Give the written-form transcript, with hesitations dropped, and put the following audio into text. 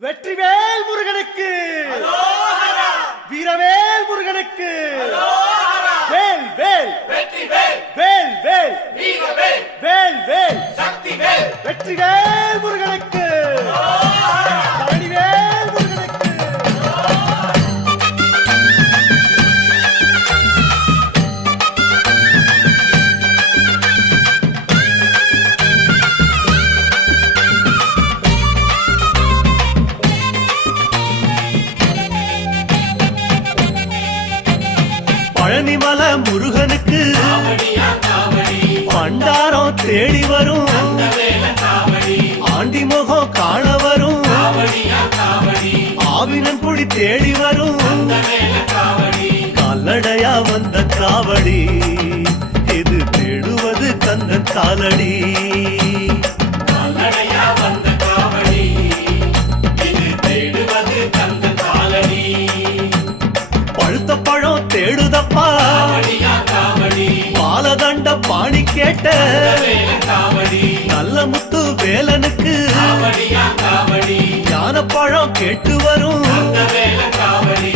வெற்றிவேல் முருகனுக்கு, வீரவேல் முருகனுக்கு, வேல் வேல் வெற்றிவேல், வேல் வேல் வீரவேல், வேல் வேல் சக்திவேல், வெற்றிவேல் முருகனுக்கு, பழனிவேல் முருகனுக்கு. பழனிமல முருகனுக்கு காவடியா காவடி, பண்டாரம் தேடி வரும், வேல காவடி, ஆண்டி முகம் காண வரும், காவடியா காவடி, ஆவினன் குடி தேடி வரும், வேல காவடி, கால்நடையா வந்த காவடி, இது தேடுவது கந்தன் காலடி. கால்நடையா வந்த காவடி, இது தேடுவது கந்தன் காலடி. பழுத்த பழம் தேடுதப்பா, காவடியா காவடி, பாலதண்ட பாணி கேட்ட வேல காவடி, நல்ல முத்து வேலனுக்கு, காவடியா காவடி, ஞானப்பழம் கேட்டு வரும், வேல காவடி,